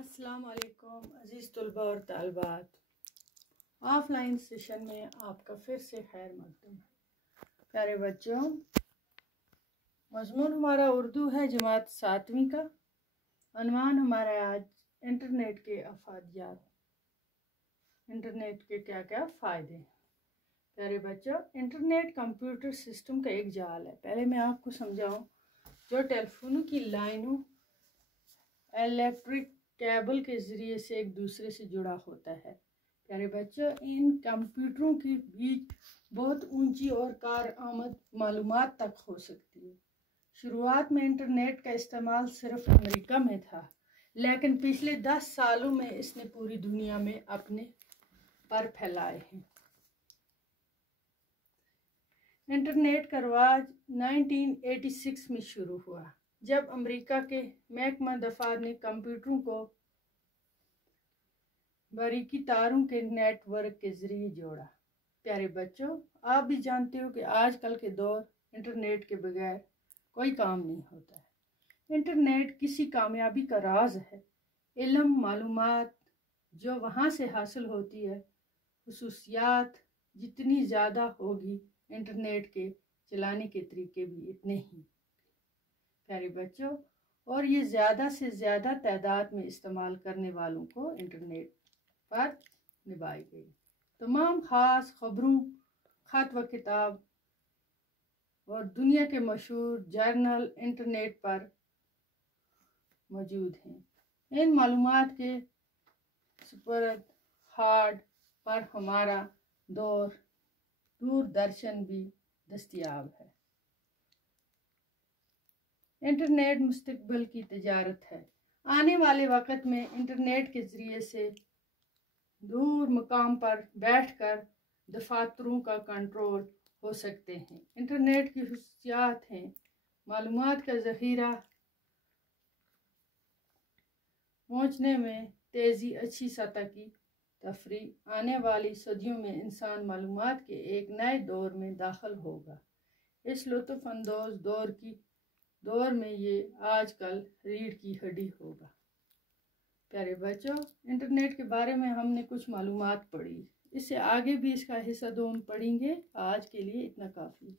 अस्सलाम वालेकुम अज़ीज़ तलबा और तालिबात। ऑफलाइन सेशन में आपका फिर से खैर मकदम है। प्यारे बच्चों, मज़मून हमारा उर्दू है जमात 7वीं का। अनवान हमारा आज इंटरनेट के अफादियात, इंटरनेट के क्या क्या फ़ायदे हैं। प्यारे बच्चों, इंटरनेट कंप्यूटर सिस्टम का एक जाल है। पहले मैं आपको समझाऊं, जो टेलीफोनों की लाइनों इलेक्ट्रिक केबल के ज़रिए से एक दूसरे से जुड़ा होता है। प्यारे बच्चों, इन कंप्यूटरों के बीच बहुत ऊंची और कारआमद मालूमात तक हो सकती है। शुरुआत में इंटरनेट का इस्तेमाल सिर्फ अमेरिका में था, लेकिन पिछले 10 सालों में इसने पूरी दुनिया में अपने पर फैलाए हैं। इंटरनेट का रवाज 1986 में शुरू हुआ, जब अमेरिका के महकमा दफा ने कंप्यूटरों को बारीकी तारों के नेटवर्क के जरिए जोड़ा। प्यारे बच्चों, आप भी जानते हो कि आजकल के दौर इंटरनेट के बगैर कोई काम नहीं होता है। इंटरनेट किसी कामयाबी का राज है। इल्म, मालूमात जो वहाँ से हासिल होती है, खुसूसियात जितनी ज़्यादा होगी, इंटरनेट के चलाने के तरीके भी इतने ही। प्यारे बच्चों, और ये ज़्यादा से ज़्यादा तादाद में इस्तेमाल करने वालों को इंटरनेट पर निभाई गई तमाम ख़ास खबरों, ख़त व किताब और दुनिया के मशहूर जर्नल इंटरनेट पर मौजूद हैं। इन मालूमात के सुपर्द हार्ड पर हमारा दूरदर्शन भी दस्तयाब है। इंटरनेट मुस्तकबिल की तजारत है। आने वाले वक़्त में इंटरनेट के ज़रिए से दूर मकाम पर बैठकर दफातरों का कंट्रोल हो सकते हैं। इंटरनेट की खुसूसियात हैं मालूमात का ज़ख़ीरा, पहुँचने में तेज़ी, अच्छी सतह की तफरी। आने वाली सदियों में इंसान मालूमात के एक नए दौर में दाखिल होगा। इस लुत्फ़अंदोज़ दौर में ये आजकल रीढ़ की हड्डी होगा। प्यारे बच्चों, इंटरनेट के बारे में हमने कुछ मालूमात पढ़ी, इससे आगे भी इसका हिस्सा 2 पढ़ेंगे। आज के लिए इतना काफ़ी है।